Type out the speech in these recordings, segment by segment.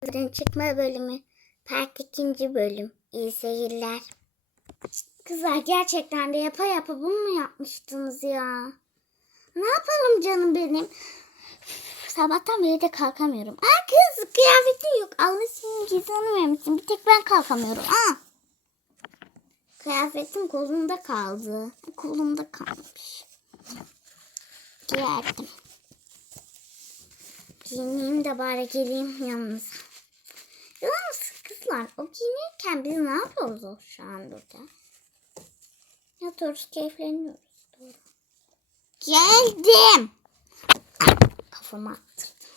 Kızların çıkma bölümü. Park ikinci bölüm. İyi seyirler. Kızlar gerçekten de yapa yapa bunu mu yapmıştınız ya? Ne yapalım canım benim? Sabahtan beri de kalkamıyorum. Aa kız kıyafetin yok. Almışsın gizlenememişsin. Bir tek ben kalkamıyorum. Aa. Kıyafetim kolumda kaldı. Kolumda kalmış. Giyerdim. Giyineyim de bari geleyim yanınıza. Yalnız kızlar o giyinirken biz ne yapıyoruz şu an burada? Yatıyoruz keyifleniyoruz. Doğru. Geldim. Kafama attırdım.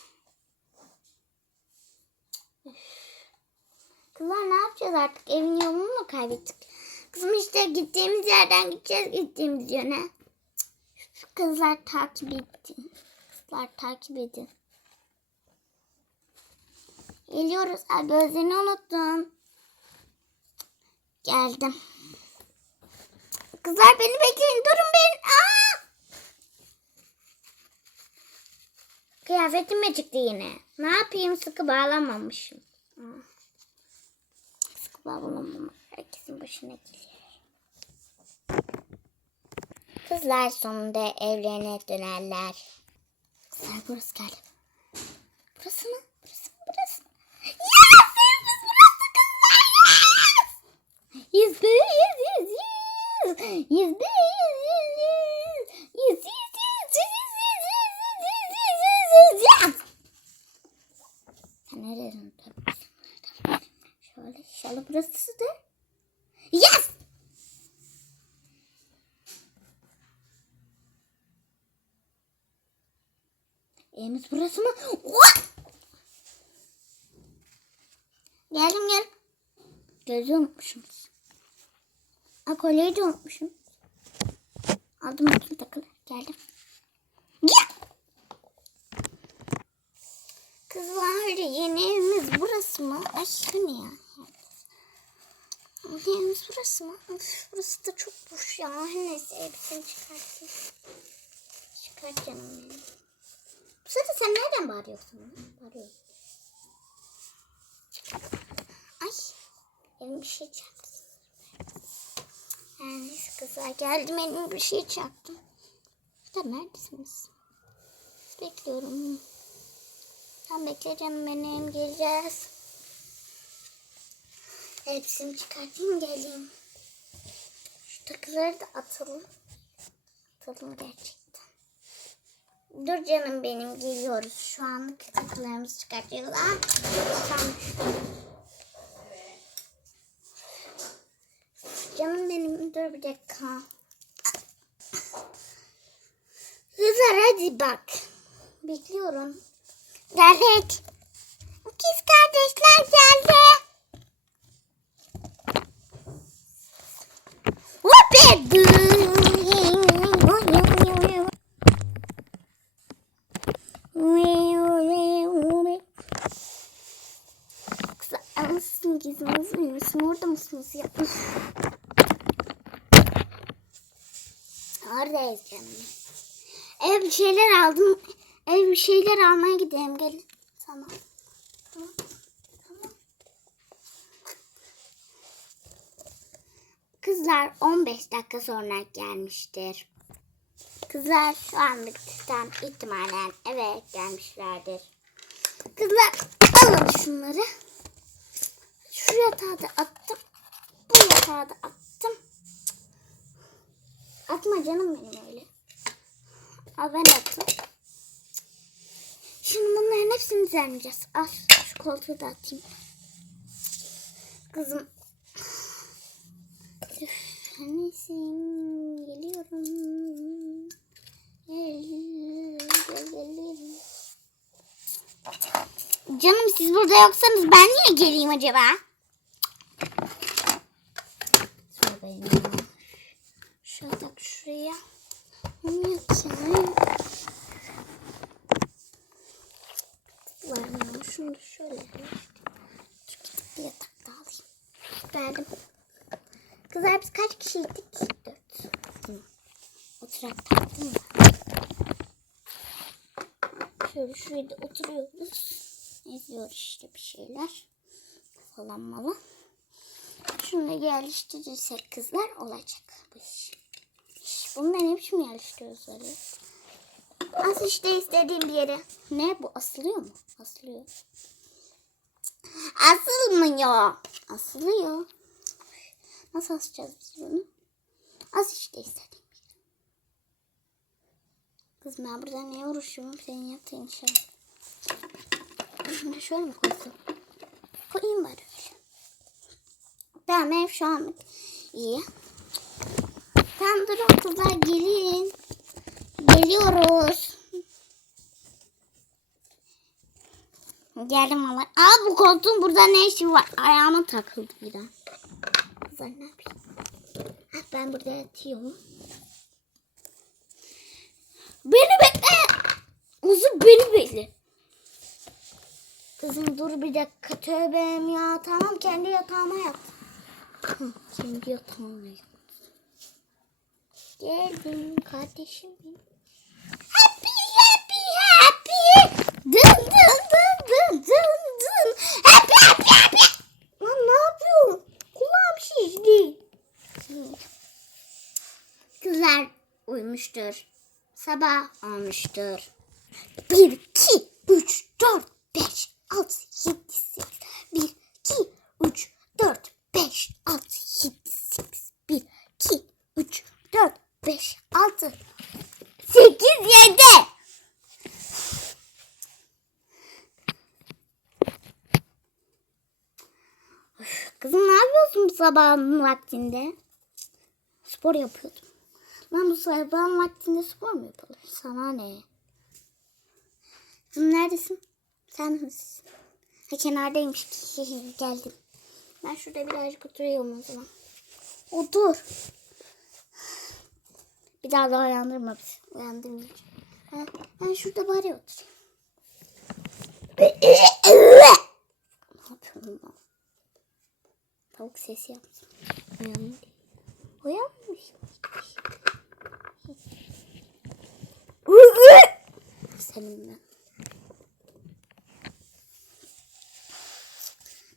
Kızlar ne yapacağız artık? Evin yolunu mu kaybettik? Kızım işte gittiğimiz yerden gideceğiz gittiğimiz yöne. Cık, Kızlar takip edin. Kızlar takip edin. Geliyoruz. Aa, gözlerini unuttum. Geldim. Kızlar beni bekleyin. Durun ben. Aa! Kıyafetim mi çıktı yine? Ne yapayım? Sıkı bağlamamışım. Sıkı bağlamam. Herkesin başına geliyor. Kızlar sonunda evlerine dönerler. Kızlar burası geldi. Sen neredesin? Şöyle inşallah burası da. Yes! Evimiz burası mı? What? Geldim gel. Gözü unutmuşum. Aa, kolyeyi de unutmuşum. Aldım bütün takılı. Geldim. Gel. Kızlar yeni evimiz burası mı? Ay şu ne ya? Yeni evimiz burası mı? Of, burası da çok boş ya. Neyse elbiseni çıkartayım. Çıkart canım benim. Bu sırada sen nereden bağırıyorsun? Bağırıyorum. Ay. Elim bir şey çarptı. Yani neyse kızlar geldim elim bir şey çarptım. Sen neredesiniz? Bekliyorum. Sen bekle canım benim geleceğiz. Hepsini çıkartayım geleyim. Şu takıları da atalım. Atalım gerçekten. Dur canım benim geliyoruz. Şu anlık takılarımızı çıkartıyoruz. Canım benim dur bir dakika. Kızlar hadi bak. Bekliyorum. Geldik. İkiz kardeşler geldi. Anasını giziniz misin? Orada mısınız ya? Oradayız canım. Ev bir şeyler aldım. Ev bir şeyler almaya gidelim. Gelin. Tamam. Kızlar 15 dakika sonra gelmiştir. Kızlar şu anlıktan ihtimalen eve gelmişlerdir. Kızlar alın şunları. Şu yatağa da attım. Bu yatağa da attım. Atma canım benim öyle. Al ben attım hepsini zemleyeceğiz. Al şu koltuğu da atayım. Kızım. Annesin geliyorum. Geliyorum. Canım siz burada yoksanız ben niye geleyim acaba? Şöyle şuraya. Ne yapacağım? Geldim. Kızlar biz kaç kişiydik? Dört. Hı. Oturak taktım mı? Şöyle şuraya da oturuyoruz. İzliyor işte bir şeyler. Falan malı. Şunu yerleştirirsek kızlar olacak bu iş. Ne biçim yerleştiriyoruz öyle? As işte istediğim bir yere. Ne bu asılıyor mu? Asılıyor. Asılmıyor. Asılıyor. Nasıl asacağız biz bunu? As işte istediğim yere. Kız ben burada ne uğraşıyorum? Senin yaptığın şey. Şimdi şöyle mi koysam? Koyayım bari öyle. Tamam ev şu an iyi. Tamam durun kızlar gelin. Geliyoruz. Geldim ama. Aa bu koltuğun burada ne işi var? Ayağıma takıldı bir an. Kızlar ne yapayım? Ben burada yatıyorum. Beni bekle. Uzun beni bekle. Kızım dur bir dakika tövbem ya. Tamam kendi yatağıma yat. Kendi yatağıma yat. Geldim kardeşim. Happy happy happy. Dın dın dın dın dın dın. Happy happy happy. Lan ne yapıyorsun? Kulağım şişti. Kızlar uyumuştur. Sabah olmuştur. 1, 2, 3, 4, 5, 6, 7, 8. 1, 2, 3, 4, 5, 6, 7, 8. 1, 2, 3, 4, 5, 6, 8, 7. Kızım ne yapıyorsun sabahın vaktinde? Spor yapıyordum. Lan bu sabahın vaktinde spor mu yapılır? Sana ne? Kızım neredesin? Sen misin? Ha kenardaymış. Geldim. Ben şurada birazcık oturuyorum o zaman. Otur. Bir daha da uyandırma bizi. Uyandırmayacağım. Ben şurada bari oturayım. ne yapıyorum ben? Tavuk sesi yaptım. Uyanmış. Uyanmış. Senin ben.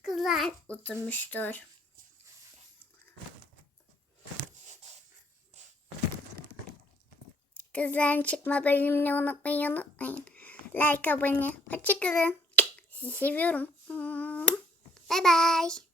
Kızlar oturmuştur. Kızların çıkma bölümünü unutmayı unutmayın. Like abone. Hoşçakalın. Sizi seviyorum. Bye bye.